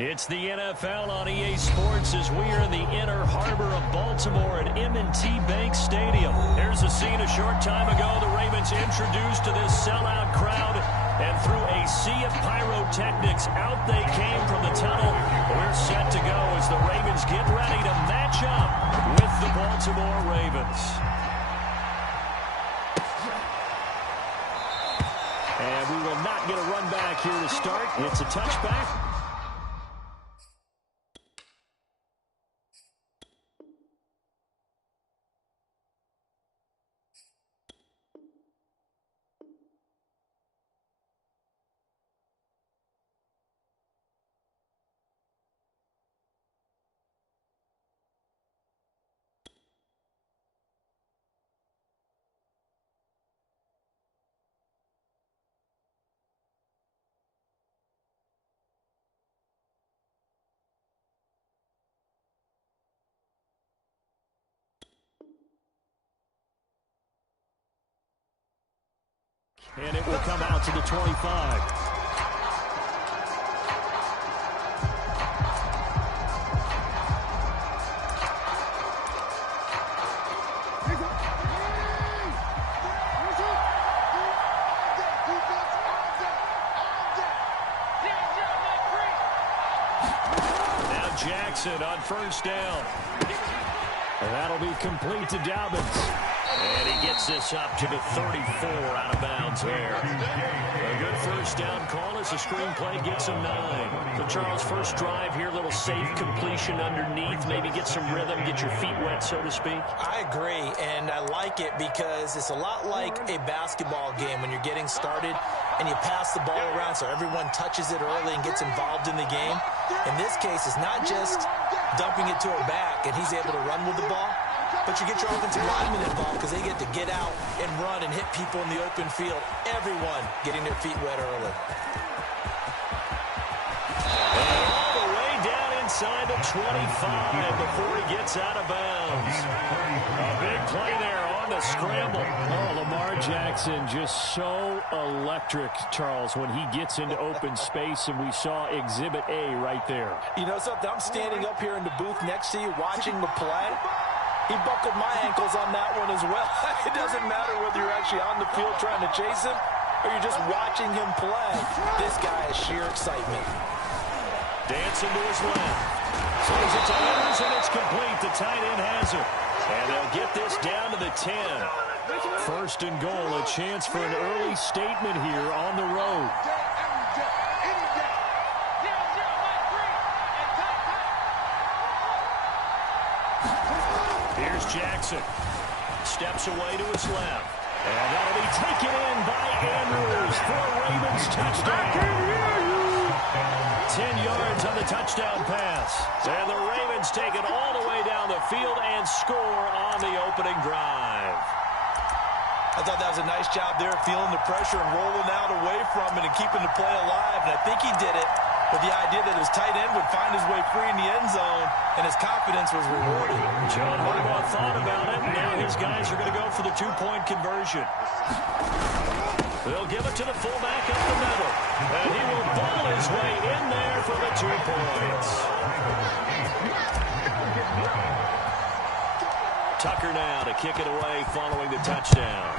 It's the NFL on EA Sports as we are in the inner harbor of Baltimore at M&T Bank Stadium. Here's a scene a short time ago. The Ravens introduced to this sellout crowd, and through a sea of pyrotechnics, out they came from the tunnel. We're set to go as the Ravens get ready to match up with the Baltimore Ravens. And we will not get a run back here to start. It's a touchback. And it will come out to the 25. Now Jackson on first down. And that'll be complete to Dobbins. And he gets this up to the 34 out of bounds there. A good first down call as the screenplay gets him 9. So, Charles, first drive here, little safe completion underneath. Maybe get some rhythm, get your feet wet, so to speak. I agree, and I like it because it's a lot like a basketball game when you're getting started and you pass the ball around so everyone touches it early and gets involved in the game. In this case, it's not just dumping it to a back and he's able to run with the ball, but you get your offensive linemen involved because they get to get out and run and hit people in the open field. Everyone getting their feet wet early. And all the way down inside the 25 before he gets out of bounds. A big play there on the scramble. Oh, Lamar Jackson just so electric, Charles, when he gets into open space, and we saw Exhibit A right there. You know something? I'm standing up here in the booth next to you watching the play. He buckled my ankles on that one as well. It doesn't matter whether you're actually on the field trying to chase him or you're just watching him play. This guy is sheer excitement. Dancing to his left. Throws it to Evans, and it's complete. The tight end has it. And they'll get this down to the 10. First and goal, a chance for an early statement here on the road. Here's Jackson. Steps away to his left. And that'll be taken in by Andrews for a Ravens touchdown. 10 yards on the touchdown pass. And the Ravens take it all the way down the field and score on the opening drive. I thought that was a nice job there, feeling the pressure and rolling out away from it and keeping the play alive. And I think he did it with the idea that his tight end would find his way free in the end zone, and his confidence was rewarded. John Harbaugh thought about it, and now his guys are going to go for the two-point conversion. They'll give it to the fullback up the middle, and he will ball his way in there for the 2 points. Tucker now to kick it away following the touchdown.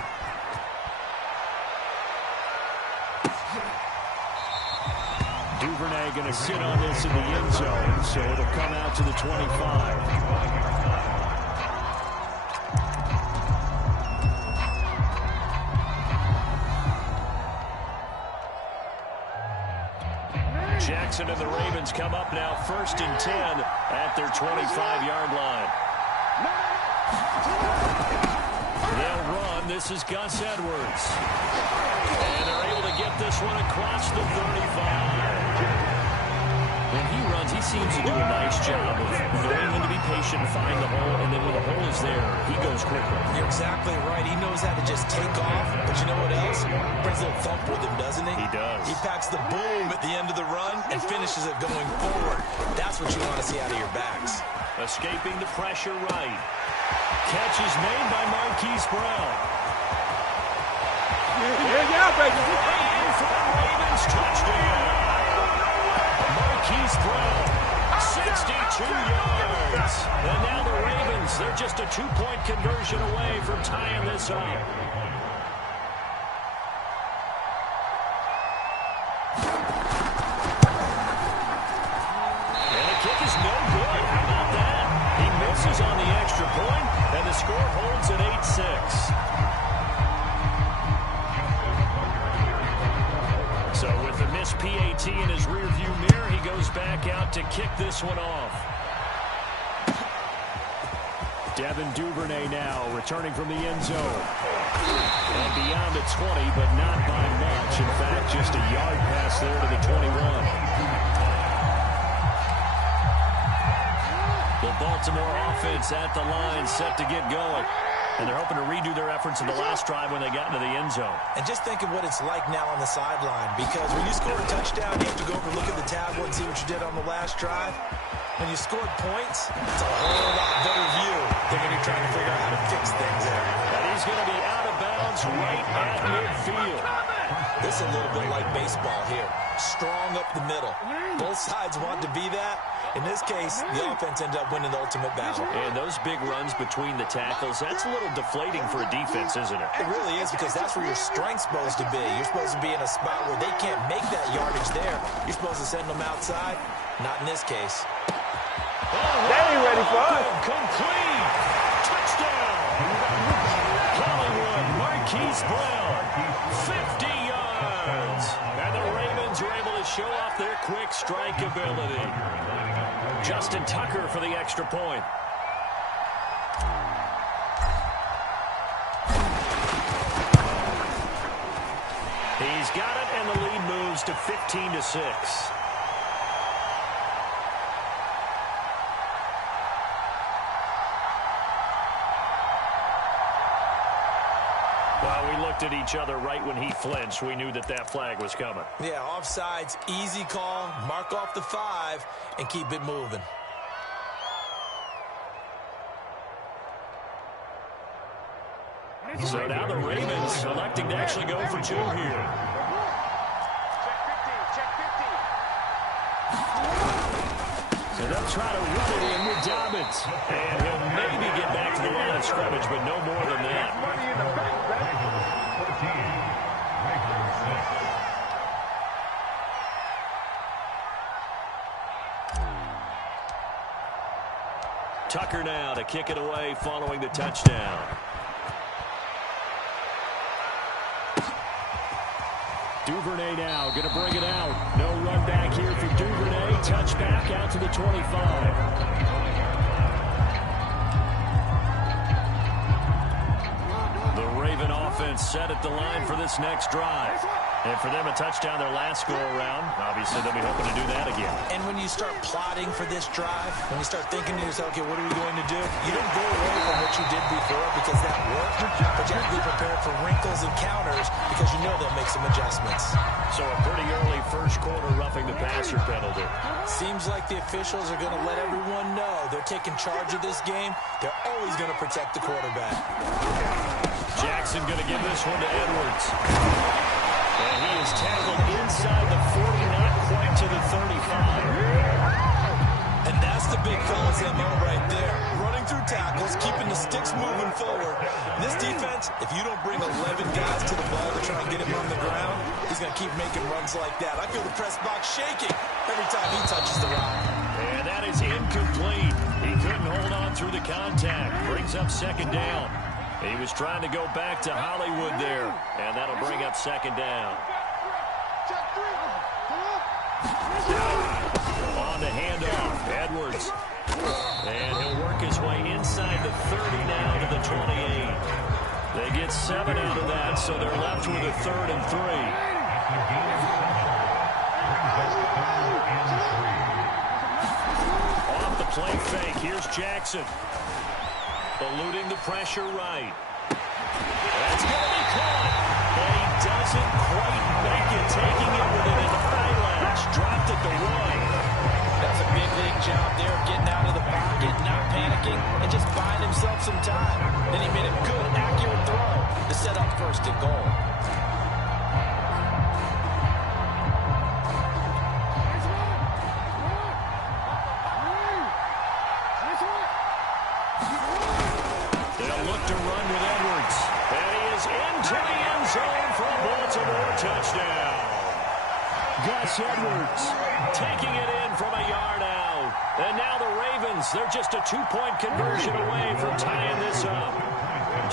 Duvernay going to sit on this in the end zone, so it'll come out to the 25. Jackson and the Ravens come up now first and 10 at their 25-yard line. They'll run. This is Gus Edwards. And they're able to get this one across the 35. When he runs, he seems to do a nice job of knowing when to be patient, find the hole, and then when the hole is there, he goes quickly. You're exactly right. He knows how to just take off. But you know what else? Brings a little thump with him, doesn't he? He does. He packs the boom at the end of the run and finishes it going forward. That's what you want to see out of your backs. Escaping the pressure right. Catch is made by Marquise Brown. Yeah, baby. For the Ravens, touchdown. Marquise Brown, 62 yards. And now the Ravens, they're just a two-point conversion away from tying this up. And the kick is no good. How about that? He misses on the extra point, and the score holds at 8-6. So with the missed PAT in his rearview mirror, he goes back out to kick this one off. Devin Duvernay now returning from the end zone. And beyond the 20, but not by much. In fact, just a yard pass there to the 21. The Baltimore offense at the line, set to get going. And they're hoping to redo their efforts in the last drive when they got into the end zone. And just think of what it's like now on the sideline, because when you score a touchdown, you have to go over and look at the tablet and see what you did on the last drive. When you scored points, it's a whole lot better view than when you're trying to figure out how to fix things there. And he's going to be out of bounds right at midfield. This is a little bit like baseball here. Strong up the middle. Both sides want to be that. In this case, the offense ended up winning the ultimate battle. And those big runs between the tackles, that's a little deflating for a defense, isn't it? It really is, because that's where your strength's supposed to be. You're supposed to be in a spot where they can't make that yardage there. You're supposed to send them outside. Not in this case. They ain't ready for us. Complete. Touchdown. Hollywood, Marquise Brown, 50 yards. And the Ravens are able to show off their quick strike ability. Justin Tucker for the extra point. He's got it, and the lead moves to 15-6. Well, we looked at each other right when he flinched. We knew that that flag was coming. Yeah, offsides, easy call, mark off the 5, and keep it moving. So now the Ravens electing to actually go for 2 here. So they'll try to run it in with Dobbins. And he'll maybe get back to the line of scrimmage, but no more than that. Tucker now to kick it away following the touchdown. Duvernay now going to bring it out. No run back here for Duvernay. Touchback out to the 25. The Raven offense set at the line for this next drive. And for them, a touchdown their last go-around. Obviously, they'll be hoping to do that again. And when you start plotting for this drive, when you start thinking to yourself, okay, what are we going to do? You don't go away from what you did before because that worked, but you have to be prepared for wrinkles and counters because you know they'll make some adjustments. So a pretty early first quarter roughing the passer penalty. Seems like the officials are going to let everyone know they're taking charge of this game. They're always going to protect the quarterback. Jackson going to give this one to Edwards. And he is tackled inside the 40, not quite to the 35. And that's the big fella's MO right there. Running through tackles, keeping the sticks moving forward. This defense, if you don't bring 11 guys to the ball to try and get him on the ground, he's going to keep making runs like that. I feel the press box shaking every time he touches the rock. And that is incomplete. He couldn't hold on through the contact. Brings up second down. He was trying to go back to Hollywood there, and that'll bring up second down. On the handoff, Edwards. And he'll work his way inside the 30 now to the 28. They get 7 out of that, so they're left with a 3rd and 3. Off the play fake, here's Jackson. Eluding the pressure right. That's going to be caught. But he doesn't quite make it. Taking it with an eyelash. Dropped at the 1. That's a big league job there, getting out of the pocket, not panicking, and just buying himself some time. Then he made a good, accurate throw to set up 1st and goal. Gus Edwards taking it in from a yard out. And now the Ravens, they're just a two-point conversion away from tying this up.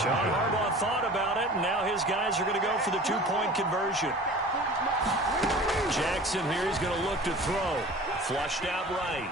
John Harbaugh thought about it, and now his guys are going to go for the two-point conversion. Jackson here is going to look to throw. Flushed out right.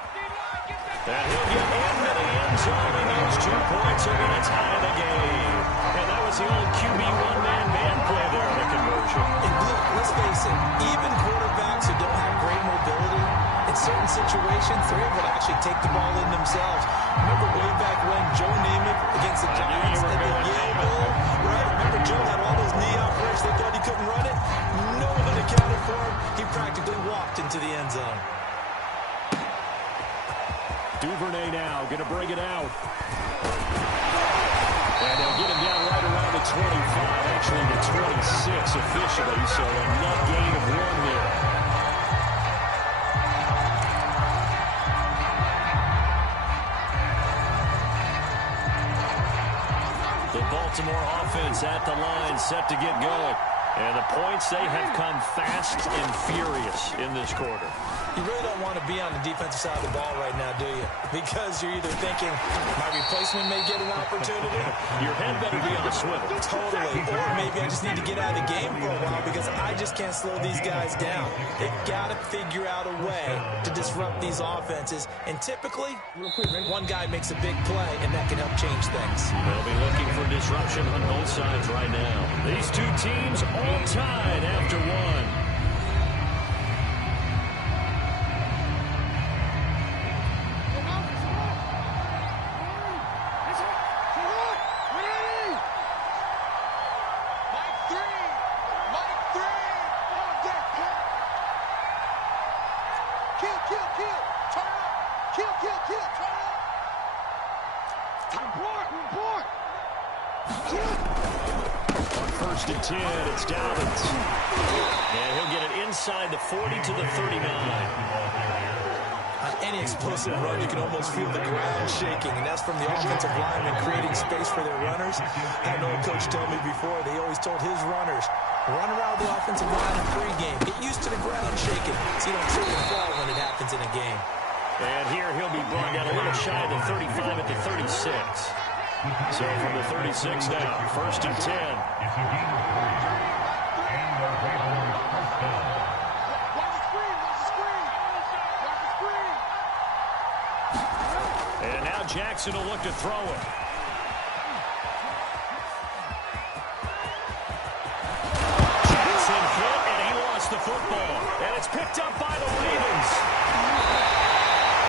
And he'll get into the end zone, and those 2 points are going to tie the game. And that was the old QB one-man band play there in the conversion. And look, let's face it, even quarterbacks who don't have great mobility, in certain situations, they're able to actually take the ball in themselves. Remember way back when Joe Namath against the Giants at the Yale Bowl, right? Remember Joe had all those knee operations. They thought he couldn't run it. No one accounted for him. He practically walked into the end zone. Duvernay now going to bring it out. And they'll get him down right around the 25, actually the 26 officially, so a net gain of 1 there. The Baltimore offense at the line, set to get going. And the points, they have come fast and furious in this quarter. You really don't want to be on the defensive side of the ball right now, do you? Because you're either thinking, my replacement may get an opportunity. Your head better be on a swivel. Totally. Or maybe I just need to get out of the game for a while because I just can't slow these guys down. They've got to figure out a way to disrupt these offenses. And typically, one guy makes a big play, and that can help change things. They'll be looking for disruption on both sides right now. These two teams all tied after one. On 1st and 10, it's Dobbins. And he'll get it inside the 40 to the 39. On any explosive run, you can almost feel the ground shaking, and that's from the offensive linemen creating space for their runners. I had an old coach tell me before, they always told his runners, run around the offensive line in pregame. Get used to the ground shaking so you don't trip and fall when it happens in a game. And here he'll be brought down a little shy of the 35 at the 36. So from the 36 now, 1st and 10. And now Jackson will look to throw it. Jackson hit, and he lost the football. And it's picked up by the Ravens.